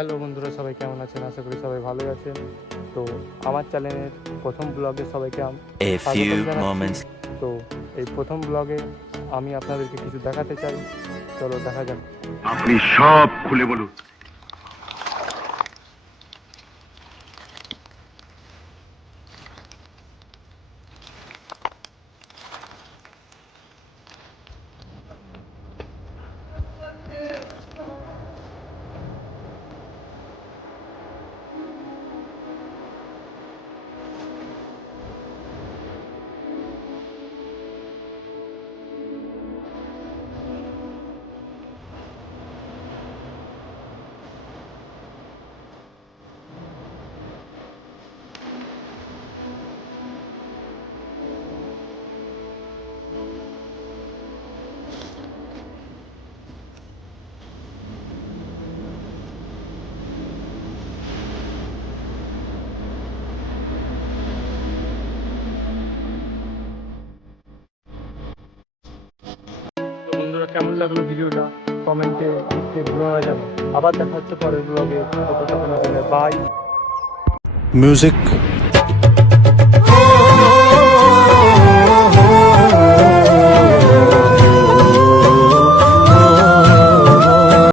Hello বন্ধুরা, সবাই কেমন আছেন? আশা করি সবাই ভালোই আছেন। তো আমার চ্যানেলের প্রথম ব্লগে সবাইকে A few স্বাগতম জানাচ্ছি। moments. তো এই প্রথম ব্লগে আমি আপনাদেরকে কিছু দেখাতে চাই। চলো দেখা যাক। আপনি সব খুলে বলুন। তো বন্ধুরা, কেমন লাগলো ভিডিওটা কমেন্টে লিখতে ভুলো না যেন। আবার দেখা হচ্ছে পরের ব্লগে। বাই। Music